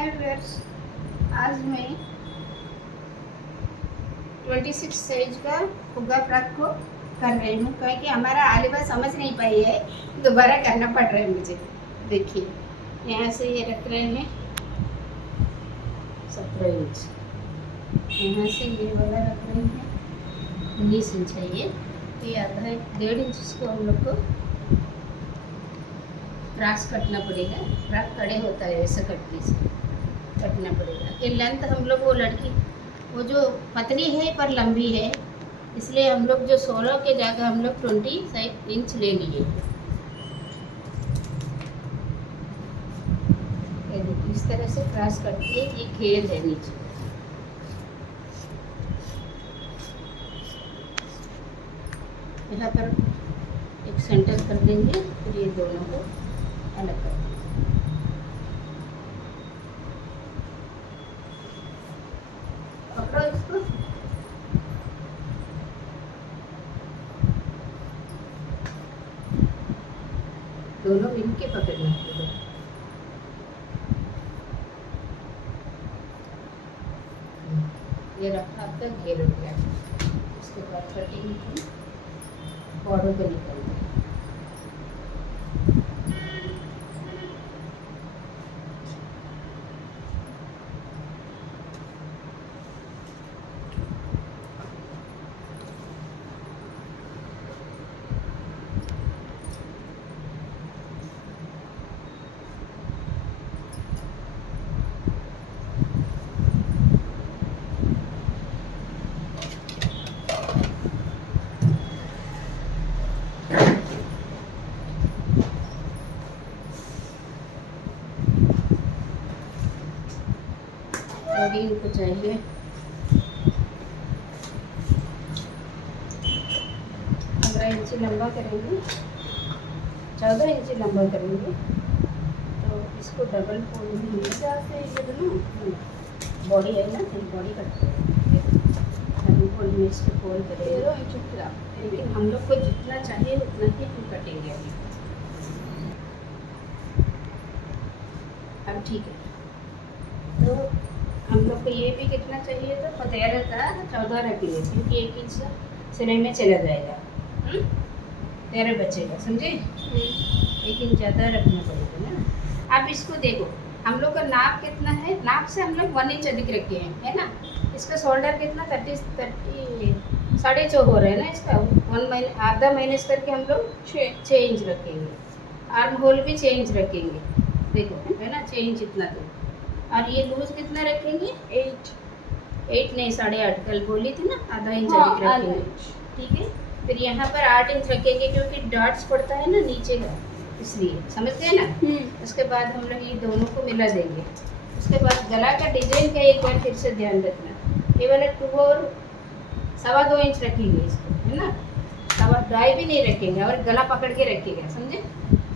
हाय viewers, आज मैं 26 size का फुग्गा फ्रॉक को कर रही हूँ क्योंकि हमारा आलिबा समझ नहीं पाई है, दोबारा करना पड़ रहा है मुझे। देखिए यहाँ से ये रख रहे हैं 17 इंच, यहाँ से ये वाला रख रहे हैं 19 इंच है ये आधा 1.5 इंच इसको हम लोग को क्रॉस कटना पड़ेगा। फ्रॉक कड़े होता है ऐसे कटने से कटना पड़ेगा। ये लेंथ हम लोग वो लड़की वो जो पतली है पर लंबी है, इसलिए हम लोग जो 16 के जगह हम लोग 25 इंच ले लिए। इस तरह से क्रॉस करती है, ये घेर है नीचे। यहाँ पर एक सेंटर कर देंगे, फिर ये दोनों को अलग कर देंगे। पकड़ो इसको, दोनों मिलके पकड़ना है। ये रखा आपका घेर हो गया। उसके बाद कटिंग की बॉर्डर पे निकल गया। अभी इनको चाहिए 15 इंच लंबा करेंगे, 14 इंच लंबा करेंगे। तो इसको डबल फोल्ड में बॉडी है ना, बॉडी कट डबल फोल्ड में इसको फोल्ड करेंगे। लेकिन हम लोग को जितना चाहिए उतना ही हम कटेंगे अभी। अब ठीक है, तो हम लोग को ये भी कितना चाहिए, तो 13 का 14 रखिए, क्योंकि 1 इंच सिलाई में चला जाएगा। 13 बचेगा, समझे। 1 इंच ज़्यादा रखना पड़ेगा ना। अब इसको देखो, हम लोग का नाप कितना है, नाप से हम लोग 1 इंच अधिक रखे हैं, है ना। इसका शोल्डर कितना 30 4.5 हो रहा है ना। इसका आधा माइनस करके हम लोग 6 इंच रखेंगे। आर्म होल भी 6 इंच रखेंगे, देखो है ना, 6 इंच इतना। तो और ये लूज कितना रखेंगे, 8 नहीं 8.5, कल बोली थी ना, आधा इंच अधिक रखेंगे। ठीक है, फिर यहाँ पर 8 इंच रखेंगे क्योंकि डॉट्स पड़ता है ना नीचे का, इसलिए समझते हैं ना। उसके बाद हम लोग ये दोनों को मिला देंगे। उसके बाद गला का डिजाइन का एक बार फिर से ध्यान रखना, ये वाला 2 और 2.25 इंच रखेंगे इसको, है ना। 2.25 भी नहीं रखेंगे और गला पकड़ के रखेगा, समझे।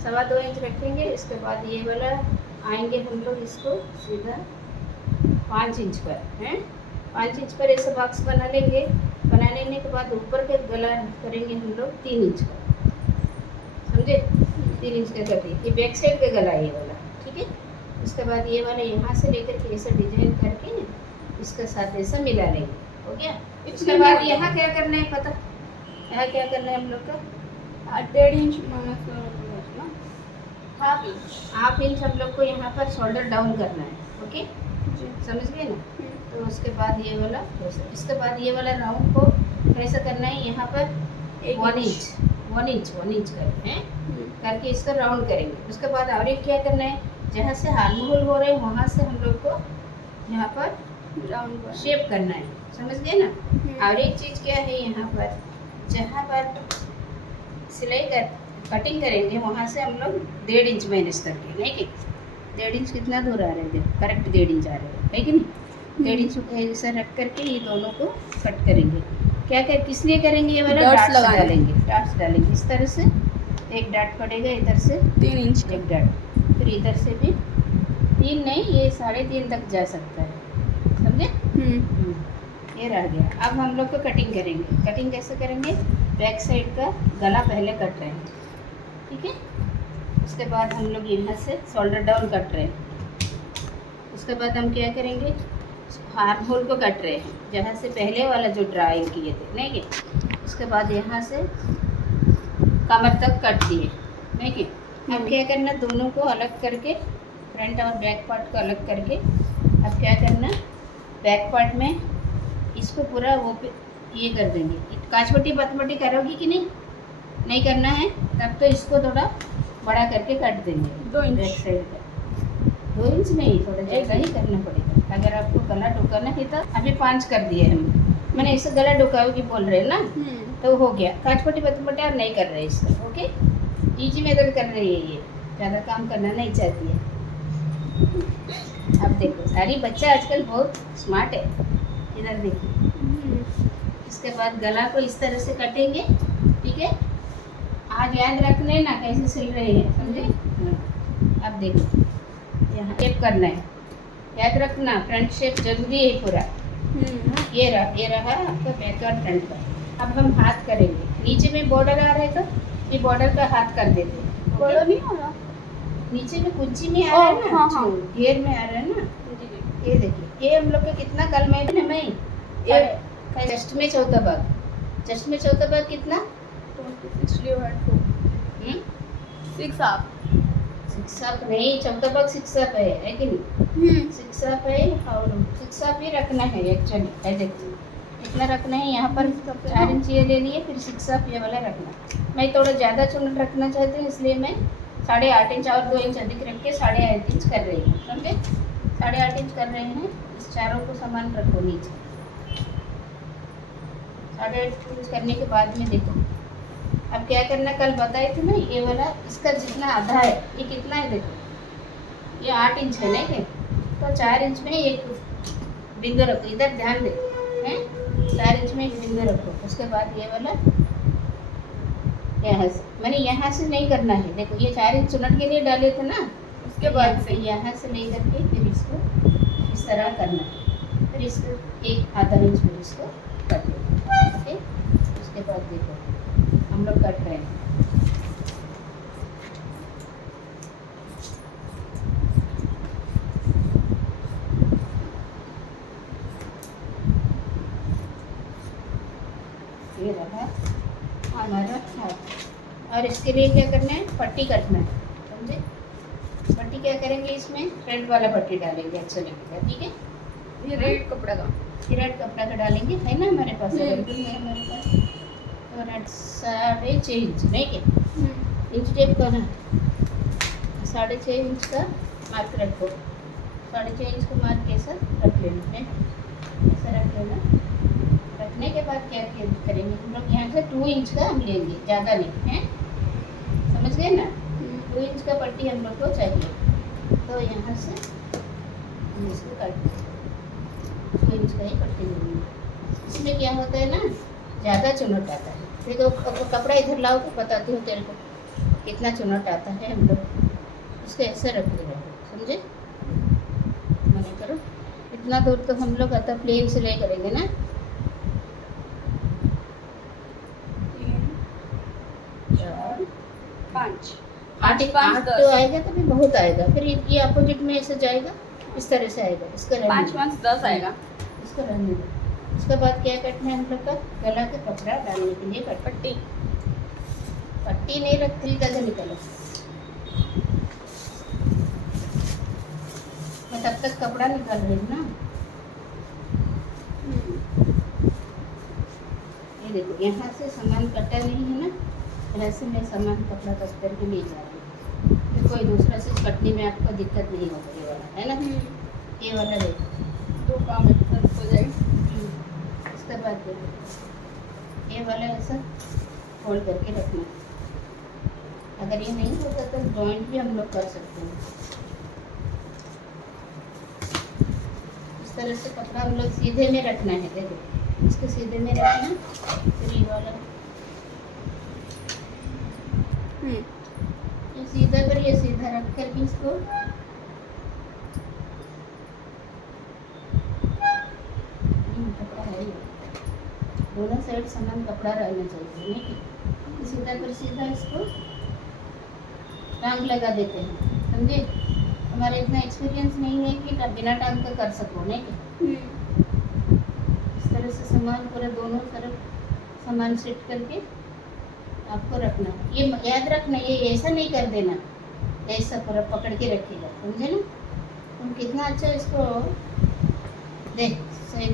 2.25 इंच रखेंगे। इसके बाद ये वाला आएंगे हम लोग इसको सीधा 5 इंच पर, हैं 5 इंच पर ऐसा बॉक्स बना लेंगे। बना लेने के बाद ऊपर के गला करेंगे हम लोग 3 इंच का, समझे। 3 इंच का कर दिए, ये बैक साइड का गला है ये वाला, ठीक है। उसके बाद ये वाला यहाँ से लेकर के ऐसा डिजाइन करके ना इसके साथ ऐसा मिला लेंगे, हो गया। उसके बाद यहाँ क्या करना है पता, यहाँ क्या करना है हम लोग का 1.5 इंच हाफ इंच हम लोग को यहाँ पर शोल्डर डाउन करना है, ओके, समझ गए ना। तो उसके बाद ये वाला, इसके बाद ये वाला राउंड को कैसा करना है, यहाँ पर 1 इंच करके हैं, करके इसका राउंड करेंगे। उसके बाद और एक क्या करना है, जहाँ से आर्म होल हो रहे हैं वहाँ से हम लोग को यहाँ पर राउंड शेप करना है, समझ गए ना। और एक चीज़ क्या है, यहाँ पर जहाँ पर सिलाई कर कटिंग करेंगे वहाँ से हम लोग 1.5 इंच माइनस करके, नहीं कि 1.5 इंच कितना दूर आ रहे हैं, करेक्ट 1.5 इंच आ रहे हैं, है कि नहीं। 1.5 इंच ऐसा रख करके ये दोनों को कट करेंगे। क्या किस लिए करेंगे, ये वाला डॉट्स डालेंगे इस तरह से। एक डॉट पड़ेगा इधर से 3 इंच एक डॉट, फिर इधर से भी 3 नहीं, ये 3.5 तक जा सकता है, समझे। ये रह गया। अब हम लोग को कटिंग करेंगे। कटिंग कैसे करेंगे, बैक साइड का गला पहले कट रहे हैं, ठीक है। उसके बाद हम लोग यहाँ से शोल्डर डाउन कट रहे हैं। उसके बाद हम क्या करेंगे, हार्म होल को कट रहे हैं, जहाँ से पहले वाला जो ड्राइंग किए थे, नहीं कि उसके बाद यहाँ से कमर तक कट दिए, नहीं कि अब क्या करना, दोनों को अलग करके, फ्रंट और बैक पार्ट को अलग करके, अब क्या करना, बैक पार्ट में इसको पूरा वो ये कर देंगे। काचपट्टी पतमटी करोगी कि नहीं, नहीं करना है तब तो इसको थोड़ा बड़ा करके काट देंगे 2 इंच बैक साइड का। 2 इंच नहीं, थोड़ा ज़्यादा ही करना पड़ेगा। अगर आपको गला डुकाना है तो अभी 5 कर दिए हम, मैंने इसे गला डुकाओगी बोल रहे हैं ना, तो हो गया। काचपट्टी पतमटी और नहीं कर रहे इसका, ओके। इजी मेथड कर रही है ये, ज़्यादा काम करना नहीं चाहती है। अब देखो सारी बच्चा आजकल बहुत स्मार्ट है, इधर देखिए। इसके बाद गला को इस तरह से कटेंगे, ठीक है। आज याद रखने ना कैसे सिल रहे हैं, समझे। अब देखो यहाँ शेप करना है, याद रखना, फ्रंट शेप जरूरी है पूरा। ये रहा आपका बैक और फ्रंट का। अब हम हाथ करेंगे, नीचे में बॉर्डर आ रहा है तो ये बॉर्डर का हाथ कर देते हैं। बड़ा नहीं हो रहा, नीचे में कुंची में आ रहा है ना, हाँ। घेर में आ रहा है ना, ये देखिए। ये हम लोग का कितना कल में चेस्ट में चौथा भाग, चेस्ट में चौथा भाग कितना, 6 आप 6 आप नहीं, चौथा भाग 6 आप है कि नहीं, 6 आप है, और 6 आप ही रखना है एक्चुअली, है देखिए इतना रखना है। यहाँ पर 4 इंच ये ले लिए, फिर 6 आप ये वाला रखना। मैं थोड़ा ज़्यादा चुनट रखना चाहती हूँ, इसलिए मैं 8.5 इंच और 2 इंच अधिक रख के 8.5 इंच कर रही हूँ, समझे। 8.5 इंच कर रहे हैं, इस चारों को समान रखो नीचे। 8.5 इंच करने के बाद में देखो अब क्या करना, कल बताई थी ना, ये वाला इसका जितना आधा है, ये कितना है देखो, ये 8 इंच है नहीं है, तो 4 इंच में एक बिंदु रखो, इधर ध्यान दे हैं, 4 इंच में एक बिंदु रखो। उसके बाद ये वाला यहाँ से, मैंने यहाँ से नहीं करना है, देखो ये 4 इंच चुनट के लिए डाले थे ना, उसके बाद से यहाँ से ले करके फिर इसको इस तरह करना है, फिर इसको एक आधा इंच फिर इसको कट देना, ओके। उसके बाद देखो हम लोग कट रहे हैं, ये रहा हमारा हाथ। और इसके लिए क्या करना है, पट्टी कटना है, समझे। पट्टी क्या करेंगे, इसमें फ्रंट वाला पट्टी डालेंगे, अच्छा लगेगा, ठीक है। ये रेड कपड़ा का, ये रेड कपड़ा का डालेंगे, है ना हमारे पास, अवेलेबल है हमारे पास। तो रेड 6.5 इंच नहीं के इंच टेप का ना, 6.5 इंच का मार्क रखो, 6.5 इंच को मार्क के साथ रख लेना है, ऐसा रख लेना। रखने के बाद क्या करेंगे हम लोग, यहाँ से 2 इंच का हम लेंगे, ज़्यादा नहीं है, समझ गए ना। 2 इंच का पट्टी हम लोग को चाहिए, तो यहाँ से हम इसको काट देंगे, 2 इंच का ही पट्टी लेंगे। इसमें क्या होता है ना, ज़्यादा चुनट आता है। देखो कपड़ा इधर लाओ तो बताती हूँ तेरे को कितना चुनट आता है। हम लोग इसको ऐसे रख देंगे, समझे, मैंने करो इतना दूर तो हम लोग आता प्लेन सिलाई करेंगे ना। 4 5 8 तो आएगा, तो भी बहुत आएगा, फिर ये अपोजिट में ऐसे जाएगा, इस तरह से आएगा, इसका 5 5 10 आएगा। इसको रहने दो। उसके बाद क्या कटना है हम लोग का, गला का कपड़ा डालने के लिए पट्टी, पट्टी नहीं रखती, इधर निकलो। मैं तब तक कपड़ा निकाल रही हूँ ना, ये देखो यहाँ से सामान कटा नहीं है ना, ऐसे मैं सामान कपड़ा कस करके ले जा रही हूँ, फिर कोई दूसरा चीज़ कटने में आपको दिक्कत नहीं होगा, ये वाला है ना, ये वाला देखो 2 काम एक साथ हो जाएगा। उसके बाद देखो ये वाला ऐसा फोल्ड करके रखना। अगर ये नहीं होता तो जॉइंट भी हम लोग कर सकते हैं। इस तरह से कपड़ा हम लोग सीधे में रखना है, देखो इसको सीधे में रखना, फिर ये वाला ये सीधा कर, ये सीधा रख कर भी इसको कपड़ा है, दोनों साइड समान कपड़ा रहना चाहिए, नहीं कि सीधा कर सीधा इसको टांग लगा देते हैं, समझे। हमारा इतना एक्सपीरियंस नहीं है कि बिना टांग के कर सको, नहीं क्या? इस तरह से सामान पूरा दोनों तरफ सामान सेट करके आपको रखना। ये याद रखना, ये ऐसा नहीं कर देना, ऐसा पूरा पकड़ के रखिएगा, समझे ना? तुम कितना अच्छा इसको देख सही।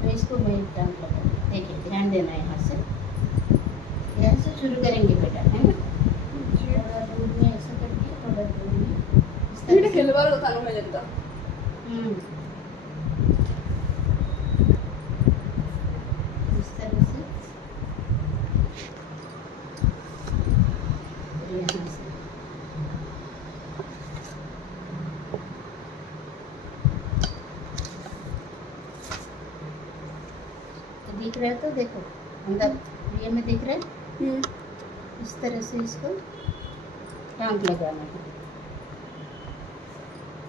तो इसको मैं टांग लगा, देखिए ध्यान देना, यहाँ से शुरू करेंगे बेटा, है ना? थोड़ा दूर में ऐसा करके, थोड़ा दूर में इस तरह से। खिलवाड़ होता है मुझे लगता। इस तरह से और यहाँ से तो दिख रहा है, तो देखो अंदर ये में दिख रहा है। इस तरह से इसको टांग लगाना है,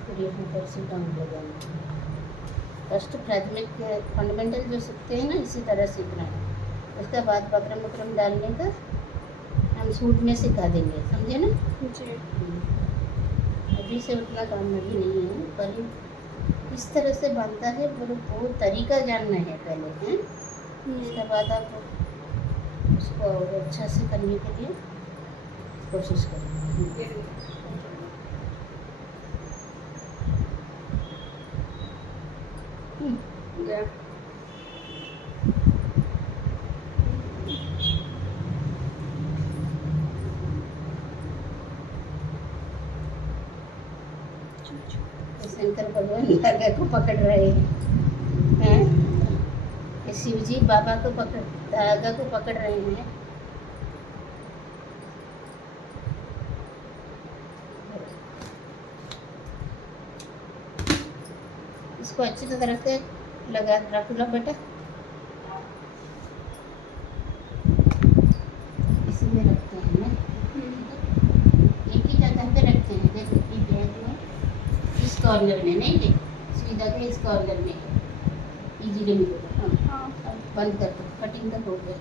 फिर यहाँ पर से टांग लगाना है। फर्स्ट प्राथमिक फंडामेंटल जो सीखते हैं ना, इसी तरह सीखना है। उसके बाद बकरम बकरम डालने का हम सूट में सिखा देंगे, समझे ना? जी। अभी से उतना काम अभी नहीं है, पर इस तरह से बनता है, वो तरीका जानना है पहले, हैं? उसके बाद आप उसको और अच्छा से करने के लिए कोशिश करेंगे। गया। तो शंकर भगवान धागा को पकड़ रहे हैं, कि शिव जी बाबा को पकड़, धागा को पकड़ रहे हैं। इसको अच्छी तरह से लगा रख लो बेटा, इसी में रखते हैं ना, एक ही जगह पे रखते हैं। देखो ये बैग में इस कॉर्नर में, नहीं कि सीधा के इस कॉर्नर में इजीली मिलेगा। हाँ, हाँ। अब बंद कर दो, कटिंग तक हो गया।